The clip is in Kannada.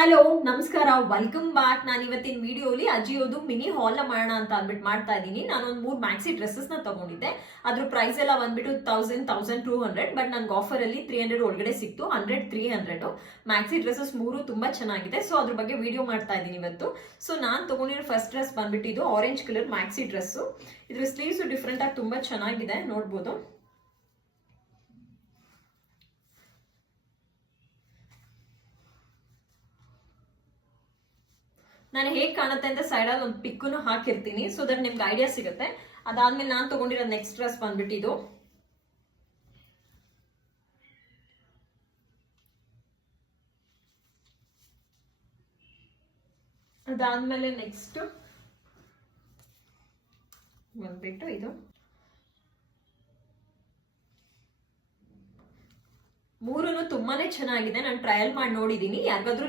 ಹಲೋ ನಮಸ್ಕಾರ, ವೆಲ್ಕಮ್ ಬ್ಯಾಕ್. ನಾನು ಇವತ್ತಿನ ವಿಡಿಯೋಲಿ ಅಜಿಯೋದು ಮಿನಿ ಹಾಲ್ ಮಾಡೋಣ ಅಂತ ಅಂದ್ಬಿಟ್ಟು ಮಾಡ್ತಾ ಇದ್ದೀನಿ. ನಾನು ಒಂದು 3 ಮ್ಯಾಕ್ಸಿ ಡ್ರೆಸ್ಸಸ್ ನ ತಗೊಂಡಿದ್ದೆ. ಅದ್ರ ಪ್ರೈಸ್ ಎಲ್ಲ ಬಂದ್ಬಿಟ್ಟು 1200. ಬಟ್ ನನ್ಗೆ ಆಫರ್ ಅಲ್ಲಿ 300 ಒಳಗಡೆ ಸಿಕ್ತು. 100-300 ಮ್ಯಾಕ್ಸಿ ಡ್ರೆಸ್ಸಸ್ 3 ತುಂಬಾ ಚೆನ್ನಾಗಿದೆ. ಸೊ ಅದ್ರ ಬಗ್ಗೆ ವಿಡಿಯೋ ಮಾಡ್ತಾ ಇದ್ದೀನಿ ಇವತ್ತು. ಸೊ ನಾನು ತಗೊಂಡಿರೋ ಫಸ್ಟ್ ಡ್ರೆಸ್ ಬಂದ್ಬಿಟ್ಟು ಇದು ಆರೆಂಜ್ ಕಲರ್ ಮ್ಯಾಕ್ಸಿ ಡ್ರೆಸ್. ಇದ್ರ ಸ್ಲೀವ್ಸ್ ಡಿಫ್ರೆಂಟ್ ಆಗಿ ತುಂಬಾ ಚೆನ್ನಾಗಿದೆ, ನೋಡ್ಬೋದು. ನಾನು ಹೇಗೆ ಕಾಣುತ್ತೆ ಅಂತ ಸೈಡಲ್ಲಿ ಒಂದು ಪಿಕ್ಕನ್ನು ಹಾಕಿರ್ತೀನಿ, ಸೊ ದಟ್ ನಿಮ್ಗೆ ಐಡಿಯಾ ಸಿಗುತ್ತೆ. ಅದಾದ್ಮೇಲೆ ನಾನು ತಗೊಂಡಿರೋ ನೆಕ್ಸ್ಟ್ ಡ್ರೆಸ್ ಬಂದ್ಬಿಟ್ಟು ಇದು. ಅದಾದ್ಮೇಲೆ ನೆಕ್ಸ್ಟ್ ಬಂದ್ಬಿಟ್ಟು ಇದು. ಮೂರನ್ನು ತುಂಬಾನೇ ಚೆನ್ನಾಗಿದೆ. ನಾನು ಟ್ರಯಲ್ ಮಾಡಿ ನೋಡಿದೀನಿ. ಯಾರಿಗಾದ್ರೂ